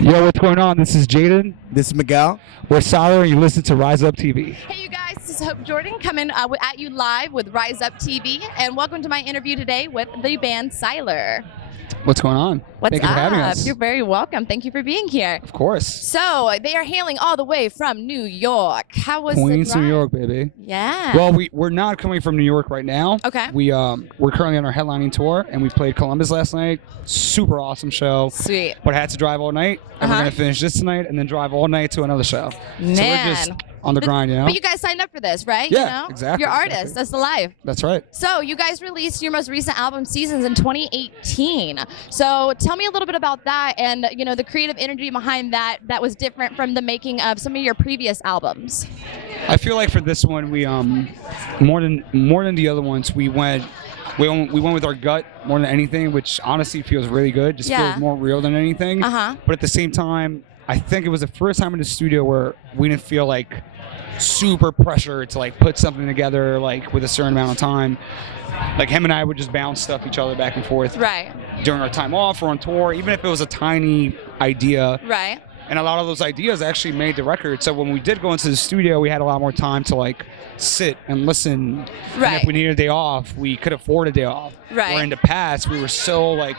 Yo, what's going on? This is Jaden. This is Miguel. We're Sylar, and you listen to Ryze-Up TV. Hey, you guys, this is Hope Jordan coming at you live with Ryze-Up TV, and welcome to my interview today with the band Sylar. What's going on? What's Thank you up? for having us. You're very welcome. Thank you for being here. Of course. So, they are hailing all the way from New York. How was Queens, the drive? New York, baby. Yeah. Well, we're not coming from New York right now. Okay. We're currently on our headlining tour, and we played Columbus last night. Super awesome show. Sweet. But I had to drive all night, and we're gonna finish this tonight, and then drive all night to another show. Man. So we're just on the grind, you know. But you guys signed up for this, right? Yeah, you know? exactly. You're artists. Exactly. That's the life. That's right. So you guys released your most recent album, Seasons, in 2018. So tell me a little bit about that and the creative energy behind that was different from the making of some of your previous albums. I feel like for this one, we more than the other ones, we went with our gut more than anything, which honestly feels really good. Just feels more real than anything. But at the same time, I think it was the first time in the studio where we didn't feel like super pressure to like put something together like with a certain amount of time. Like him and I would just bounce stuff each other back and forth during our time off or on tour, even if it was a tiny idea. Right. And a lot of those ideas actually made the record. So when we did go into the studio, we had a lot more time to like sit and listen. Right. And if we needed a day off, we could afford a day off. Right. Where in the past, we were so like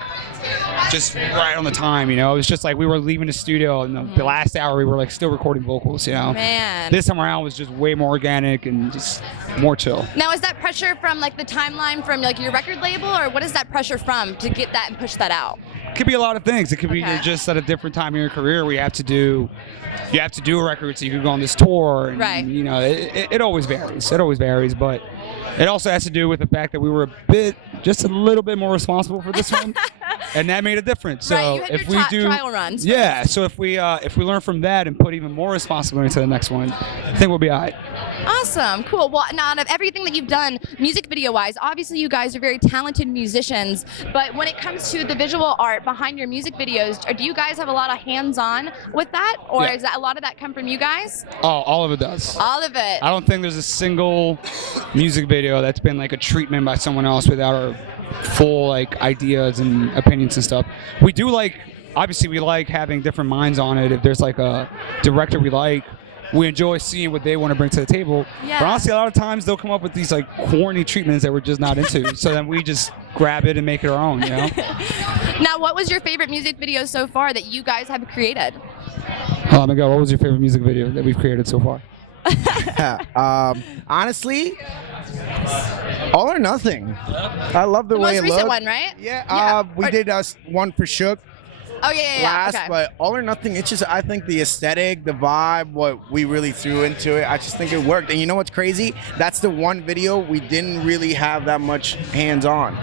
just right on the time, you know. It was just like we were leaving the studio, and the last hour we were like still recording vocals, you know. Man. This time around was just way more organic and just more chill. Now, is that pressure from like the timeline from like your record label, or what is that pressure from to get that and push that out? It could be a lot of things. It could be you're just at a different time in your career where you have to do a record so you can go on this tour. And, you know, it always varies. It always varies, but it also has to do with the fact that we were just a little bit more responsible for this one, and that made a difference. So you had if your we do trial runs. so if we learn from that and put even more responsibility into the next one, I think we'll be all right. Awesome, cool. Well, now out of everything that you've done, music video-wise, obviously you guys are very talented musicians. But when it comes to the visual art behind your music videos, do you guys have a lot of hands-on with that, or is that a lot of that come from you guys? Oh, all of it does. All of it. I don't think there's a single music video that's been like a treatment by someone else without our full like ideas and opinions and stuff. We do obviously we like having different minds on it. If there's like a director we enjoy seeing what they want to bring to the table. Yeah. But honestly, a lot of times they'll come up with these like corny treatments that we're just not into. So then we just grab it and make it our own, you know? Now, what was your favorite music video so far that you guys have created? Oh my God, what was your favorite music video that we've created so far? Honestly, All or Nothing. I love the way it most recent looked. one, right? Yeah, we did one for Shook. Oh, yeah. Last, Okay. but All or Nothing, it's just, I think the aesthetic, the vibe, what we really threw into it, I just think it worked. And you know what's crazy? That's the one video we didn't really have that much hands-on.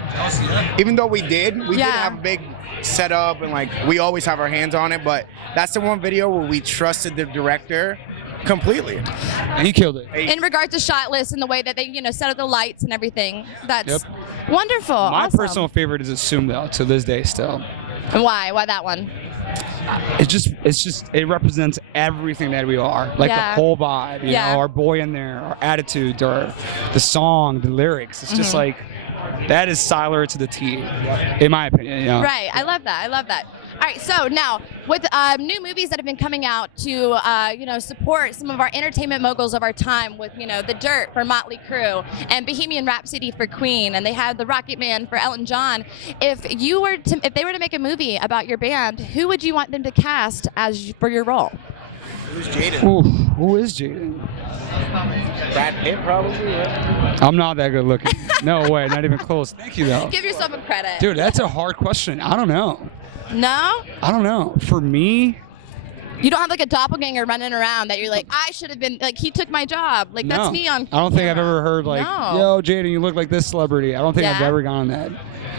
Even though we didn't have a big setup and like, we always have our hands on it, but that's the one video where we trusted the director completely. And he killed it. In regard to shot lists and the way that they, set up the lights and everything, that's wonderful. My Awesome. personal favorite is Assume, though, to this day still. And why? Why that one? It represents everything that we are, like the whole vibe, you know, our boy in there, our attitude, the song, the lyrics. It's just like, that is Sylar to the T, in my opinion. You know? Right. I love that. All right. So now, with new movies that have been coming out to, support some of our entertainment moguls of our time, with The Dirt for Motley Crue and Bohemian Rhapsody for Queen, and they had The Rocketman for Elton John. If they were to make a movie about your band, who would you want them to cast for your role? Who's Jaden? Ooh, who is Jaden? Brad Pitt, probably. Yeah. I'm not that good looking. No way, not even close. Thank you, though. Give yourself a credit. Dude, that's a hard question. I don't know. No? I don't know. For me, you don't have like a doppelganger running around that you're like, I should have been, like, he took my job. Like, that's me on I don't think I've ever heard like, yo, Jaden, you look like this celebrity. I don't think I've ever gone on that.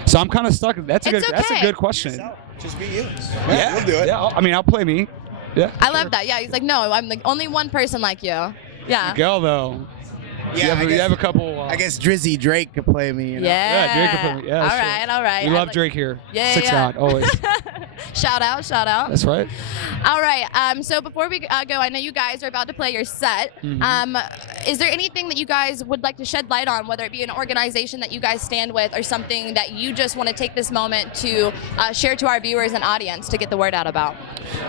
So I'm kind of stuck. That's a good question. Just be you. Yeah, you'll do it. Yeah, I mean, I'll play me. Yeah. I love that. Yeah, he's like, no, I'm like only one person like you. Yeah. Miguel, though. Yeah, you have a couple. I guess Drizzy Drake could play me. You know? Yeah. Yeah, Drake could play me. Yeah, all right. We love Drake here. Yeah, 6'9", always. Shout out, shout out. That's right. All right. So before we go, I know you guys are about to play your set. Is there anything that you guys would like to shed light on, whether it be an organization that you guys stand with or something that you just want to take this moment to share to our viewers and audience to get the word out about?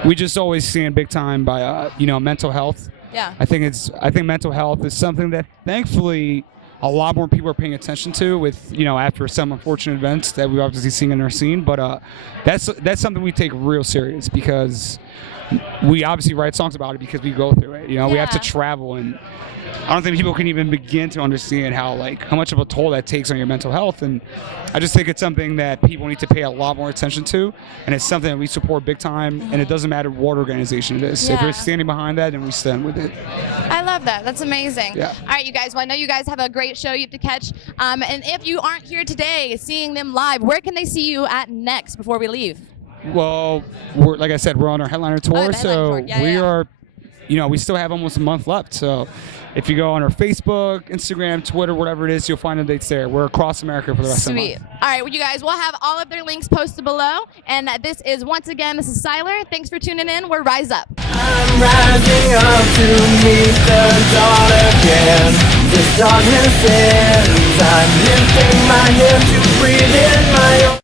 We just always stand big time by mental health. Yeah. I think mental health is something that thankfully a lot more people are paying attention to with, after some unfortunate events that we've obviously seen in our scene. But that's something we take real serious because we obviously write songs about it because we go through it. We have to travel, and I don't think people can even begin to understand how much of a toll that takes on your mental health. And I just think it's something that people need to pay a lot more attention to, and it's something that we support big time. And it doesn't matter what organization it is. So if you're standing behind that, then we stand with it. I love that. That's amazing. Yeah. All right, you guys. Well, I know you guys have a great show you have to catch. And if you aren't here today seeing them live, where can they see you at next before we leave? Well, like I said, we're on our headliner tour, we still have almost a month left. So if you go on our Facebook, Instagram, Twitter, whatever it is, you'll find the dates there. We're across America for the rest of the month. All right, well, you guys, we'll have all of their links posted below. And this is Sylar. Thanks for tuning in. We're Rise Up. I'm rising up to meet the dawn again. This darkness ends. I'm lifting my head to breathe in my own.